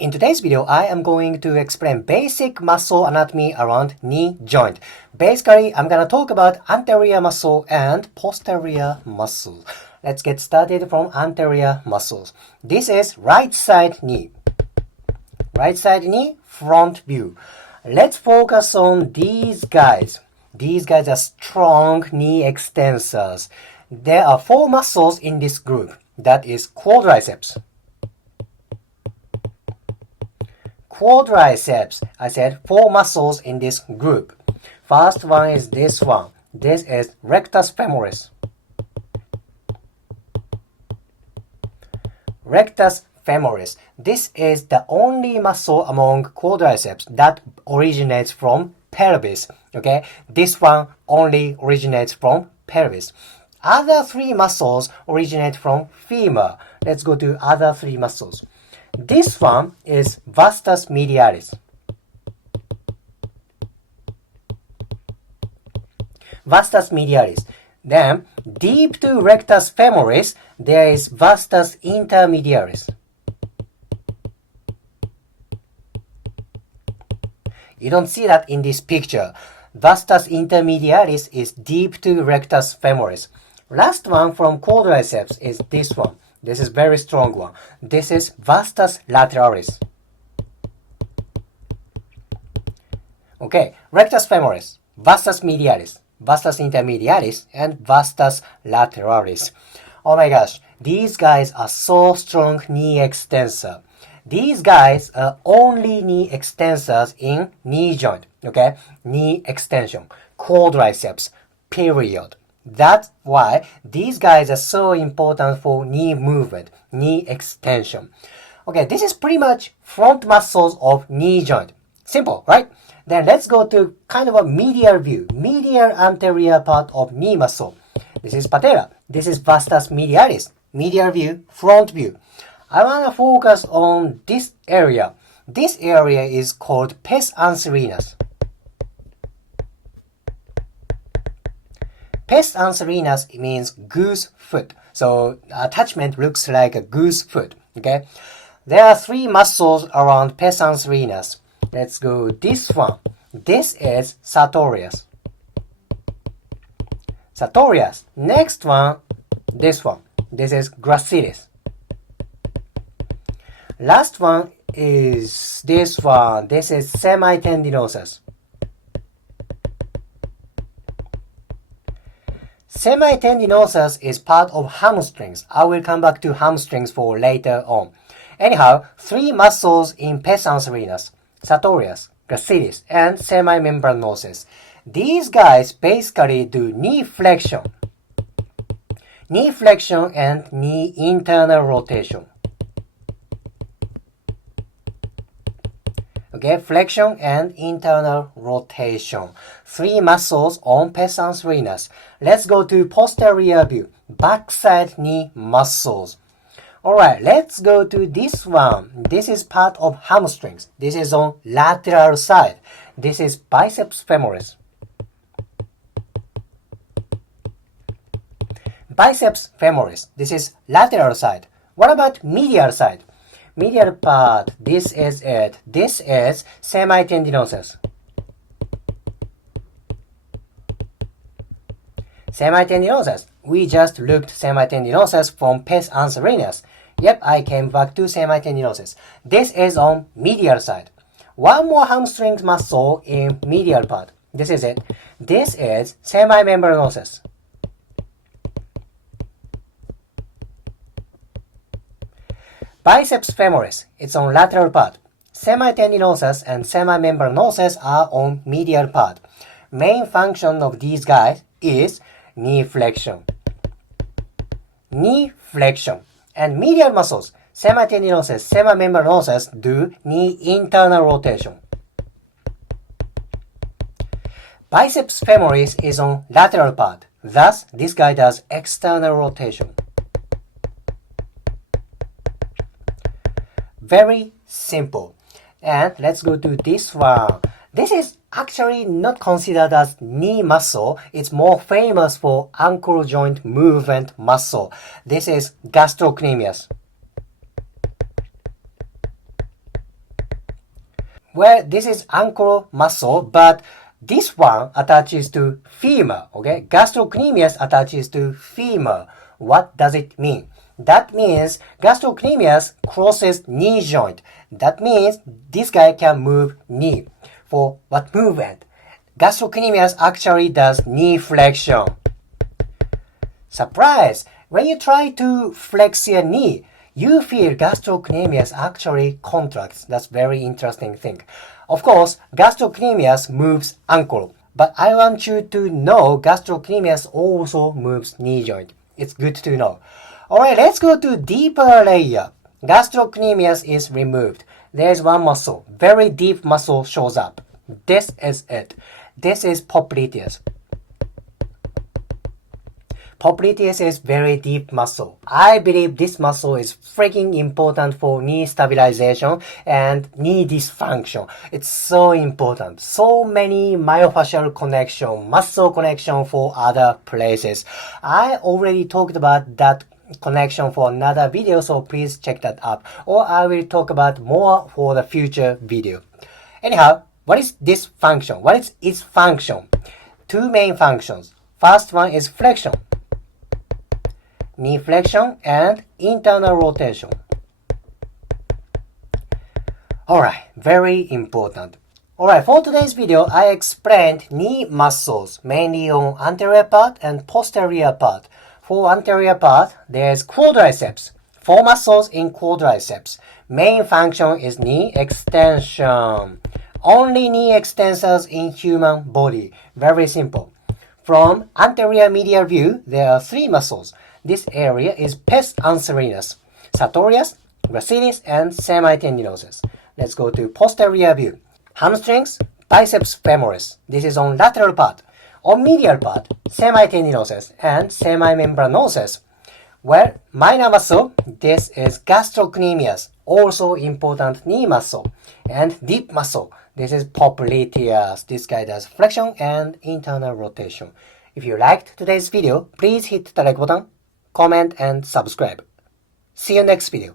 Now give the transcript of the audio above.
In today's video, I am going to explain basic muscle anatomy around knee joint. Basically, I'm gonna talk about anterior muscle and posterior muscle. Let's get started from anterior muscles. This is right side knee. Right side knee, front view. Let's focus on these guys. These guys are strong knee extensors. There are 4 muscles in this group. That is quadriceps. Quadriceps. I said 4 muscles in this group. First one is this one. This is rectus femoris. Rectus femoris. This is the only muscle among quadriceps that originates from pelvis. Okay, this one only originates from pelvis. Other 3 muscles originate from femur. Let's go to other 3 muscles. This one is vastus medialis. Vastus medialis. Then, deep to rectus femoris, there is vastus intermedialis. You don't see that in this picture. Vastus intermedialis is deep to rectus femoris. Last one from quadriceps is this one. This is very strong one. This is vastus lateralis. Okay, rectus femoris, vastus medialis, vastus intermedialis, and vastus lateralis. Oh my gosh, these guys are so strong knee extensor. These guys are only knee extensors in knee joint. Okay, knee extension, quadriceps, period. That's why these guys are so important for knee movement, knee extension. Okay, this is pretty much front muscles of knee joint. Simple, right? Then let's go to kind of a medial view, medial anterior part of knee muscle. This is patella. This is vastus medialis, medial view, front view. I want to focus on this area. This area is called pes anserinus. Pes anserinus means goose foot. So attachment looks like a goose foot. Okay. There are 3 muscles around pes anserinus. Let's go this one. This is sartorius. Sartorius. Next one, this one. This is gracilis. Last one is this one. This is semitendinosus. Semitendinosus is part of hamstrings. I will come back to hamstrings for later on. Anyhow, 3 muscles in pes anserinus, sartorius, gracilis, and semimembranosus. These guys basically do knee flexion. Knee flexion and knee internal rotation. Okay, flexion and internal rotation. 3 muscles on pes anserinus. Let's go to posterior view, backside knee muscles. Alright, let's go to this one. This is part of hamstrings. This is on lateral side. This is biceps femoris. Biceps femoris. This is lateral side. What about medial side? Medial part, this is it. This is semitendinosus. Semitendinosus. We just looked semitendinosus from pes anserinus. Yep, I came back to semitendinosus. This is on medial side. One more hamstring muscle in medial part. This is it. This is semimembranosus. Biceps femoris, it's on lateral part. Semitendinosus and semimembranosus are on medial part. Main function of these guys is knee flexion. Knee flexion. And medial muscles, semitendinosus, semimembranosus do knee internal rotation. Biceps femoris is on lateral part. Thus, this guy does external rotation. Very simple. And let's go to this one. This is actually not considered as knee muscle. It's more famous for ankle joint movement muscle. This is gastrocnemius. Well, this is ankle muscle, but this one attaches to femur, okay? Gastrocnemius attaches to femur. What does it mean? That means gastrocnemius crosses knee joint. That means this guy can move knee. For what movement? Gastrocnemius actually does knee flexion. Surprise! When you try to flex your knee, you feel gastrocnemius actually contracts. That's very interesting thing. Of course, gastrocnemius moves ankle, but I want you to know gastrocnemius also moves knee joint. It's good to know. Alright, let's go to deeper layer. Gastrocnemius is removed. There's one muscle, very deep muscle shows up. This is it. This is popliteus. Popliteus is very deep muscle. I believe this muscle is freaking important for knee stabilization and knee dysfunction. It's so important. So many myofascial connection, muscle connection for other places. I already talked about that connection for another video, so please check that up. Or I will talk about more for the future video. Anyhow, what is this function? What is its function? Two main functions. First one is flexion. Knee flexion and internal rotation. Alright, very important. Alright, for today's video, I explained knee muscles, mainly on anterior part and posterior part. For anterior part, there's quadriceps. 4 muscles in quadriceps. Main function is knee extension. Only knee extensors in human body. Very simple. From anterior medial view, there are 3 muscles. This area is pes anserinus, sartorius, gracilis, and semitendinosus. Let's go to posterior view. Hamstrings, biceps femoris. This is on lateral part. On medial part, semitendinosus and semimembranosus. Well, minor muscle, this is gastrocnemius, also important knee muscle. And deep muscle, this is popliteus. This guy does flexion and internal rotation. If you liked today's video, please hit the like button, comment, and subscribe. See you next video.